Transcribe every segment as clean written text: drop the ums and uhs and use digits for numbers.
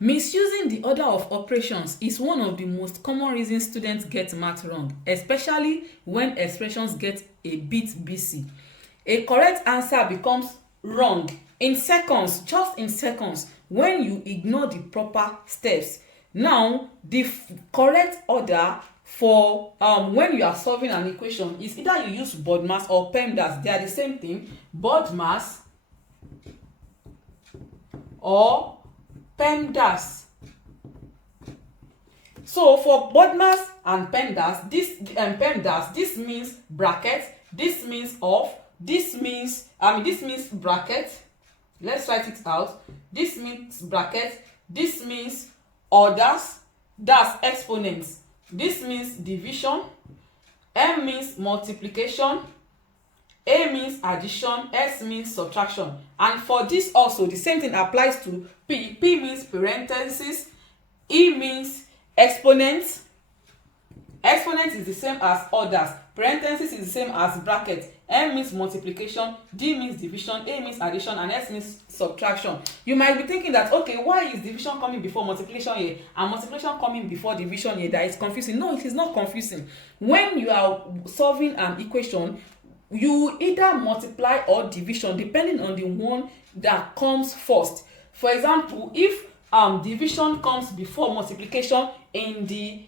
Misusing the order of operations is one of the most common reasons students get math wrong, especially when expressions get a bit busy. A correct answer becomes wrong in seconds, just in seconds, when you ignore the proper steps. Now, the correct order for when you are solving an equation is either you use BODMAS or PEMDAS. They are the same thing. BODMAS or PEMDAS. So for BODMAS and PEMDAS, this means bracket, this means of, this means bracket. Let's write it out. This means bracket, this means orders, that's exponents. This means division, M means multiplication, A means addition, S means subtraction. And for this also, the same thing applies to P. P means parentheses, E means exponents. Exponent is the same as orders, parentheses is the same as bracket, M means multiplication, D means division, A means addition, and S means subtraction. You might be thinking that, okay, why is division coming before multiplication here and multiplication coming before division here? That is confusing. No, it is not confusing. When you are solving an equation, you either multiply or division depending on the one that comes first. For example, if division comes before multiplication in the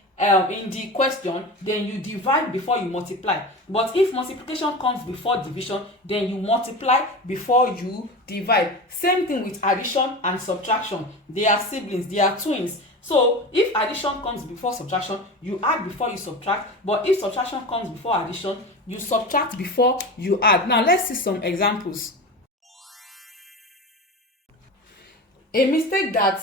question, then you divide before you multiply. But if multiplication comes before division, then you multiply before you divide. Same thing with addition and subtraction. They are siblings, they are twins. So if addition comes before subtraction, you add before you subtract. But if subtraction comes before addition, you subtract before you add. Now let's see some examples. A mistake that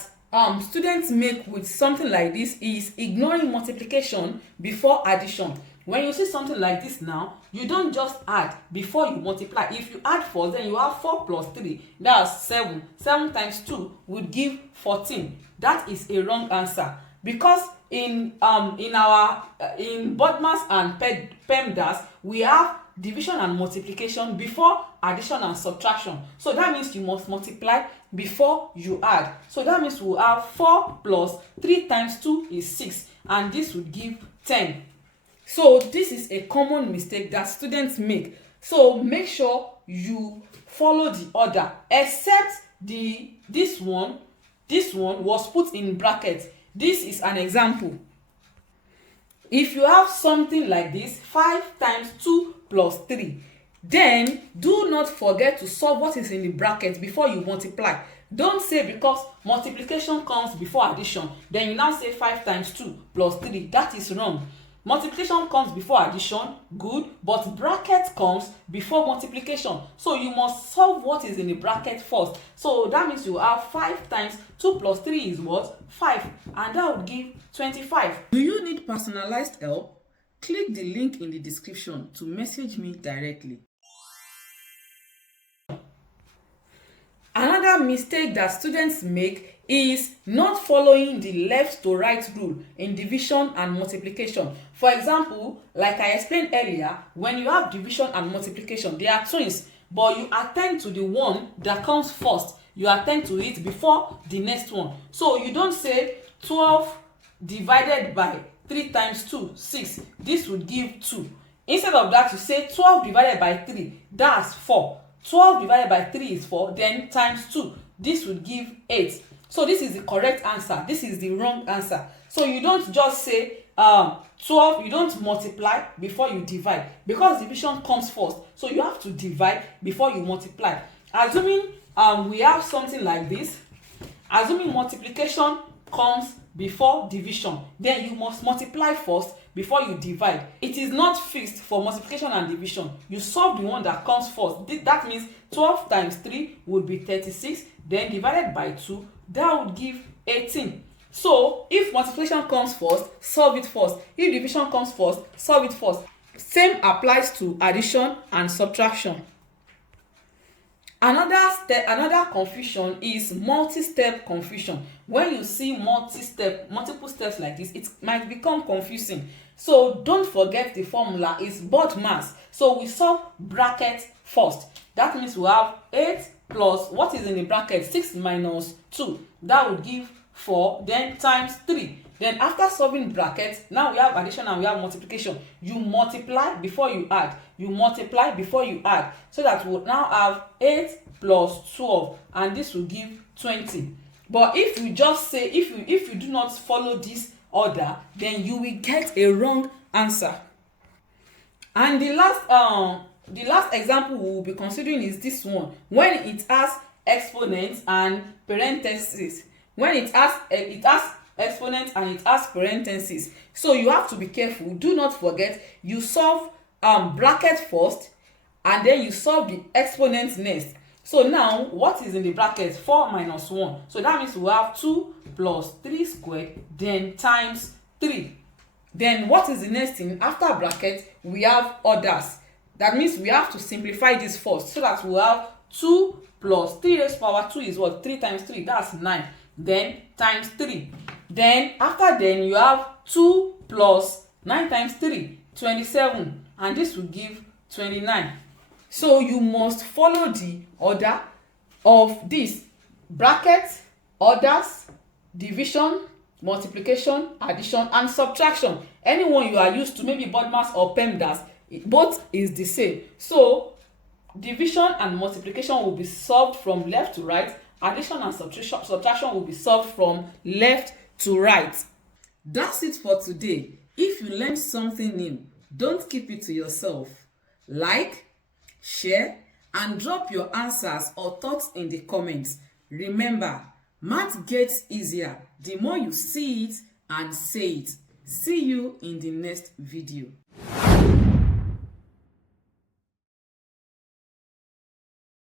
students make with something like this is ignoring multiplication before addition. When you see something like this now, you don't just add before you multiply. If you add 4, then you have 4 plus 3, that's 7. 7 times 2 would give 14. That is a wrong answer, because in BODMAS and PEMDAS, we have division and multiplication before addition and subtraction. So that means you must multiply before you add. So that means we'll have 4 plus 3 times 2 is 6, and this would give 10. So this is a common mistake that students make. So make sure you follow the order, except this one was put in brackets. This is an example. If you have something like this, 5 times 2 plus 3, then do not forget to solve what is in the bracket before you multiply. Don't say because multiplication comes before addition, then you now say 5 times 2 plus 3. That is wrong. Multiplication comes before addition, good, but bracket comes before multiplication. So you must solve what is in the bracket first. So that means you have 5 times 2 plus 3 is what? 5, and that would give 25. Do you need personalized help? Click the link in the description to message me directly. Another mistake that students make is not following the left to right rule in division and multiplication. For example, like I explained earlier, when you have division and multiplication, they are twins, but you attend to the one that comes first. You attend to it before the next one. So you don't say 12 divided by 3 times 2, 6. This would give 2. Instead of that, you say 12 divided by 3, that's 4. 12 divided by 3 is 4, then times 2. This would give 8. So this is the correct answer. This is the wrong answer. So you don't just say 12, you don't multiply before you divide, because division comes first. So you have to divide before you multiply. Assuming we have something like this, assuming multiplication comes before division, then you must multiply first before you divide. It is not fixed for multiplication and division. You solve the one that comes first. That means 12 times 3 would be 36, then divided by 2, that would give 18. So if multiplication comes first, solve it first. If division comes first, solve it first. Same applies to addition and subtraction. Another confusion is multi-step confusion. When you see multiple steps like this, it might become confusing. So don't forget the formula is BODMAS. So we solve bracket first. That means we have 8 plus what is in the bracket, 6 minus 2. That would give 4, then times 3. Then after solving brackets, now we have addition and we have multiplication. You multiply before you add. You multiply before you add. So that we'll now have 8 plus 12, and this will give 20. But if you just say, if you do not follow this order, then you will get a wrong answer. And the last example we will be considering is this one, when it has exponents and parentheses. When it has exponents and it has parentheses. So you have to be careful. Do not forget, you solve bracket first, and then you solve the exponent next. So now, what is in the bracket? 4 minus 1. So that means we have 2 plus 3 squared, then times 3. Then what is the next thing? After bracket, we have others. That means we have to simplify this first, so that we have 2 plus 3 raised to power 2 is what? 3 times 3, that's 9. Then times 3. Then after then, you have 2 plus 9 times 3, 27. And this will give 29. So you must follow the order of this: bracket, others, division, multiplication, addition, and subtraction. Anyone you are used to, maybe BODMAS or PEMDAS, both is the same. So division and multiplication will be solved from left to right. Addition and subtraction will be solved from left to right. That's it for today. If you learned something new, don't keep it to yourself. Like, share, and drop your answers or thoughts in the comments. Remember, math gets easier the more you see it and say it. See you in the next video.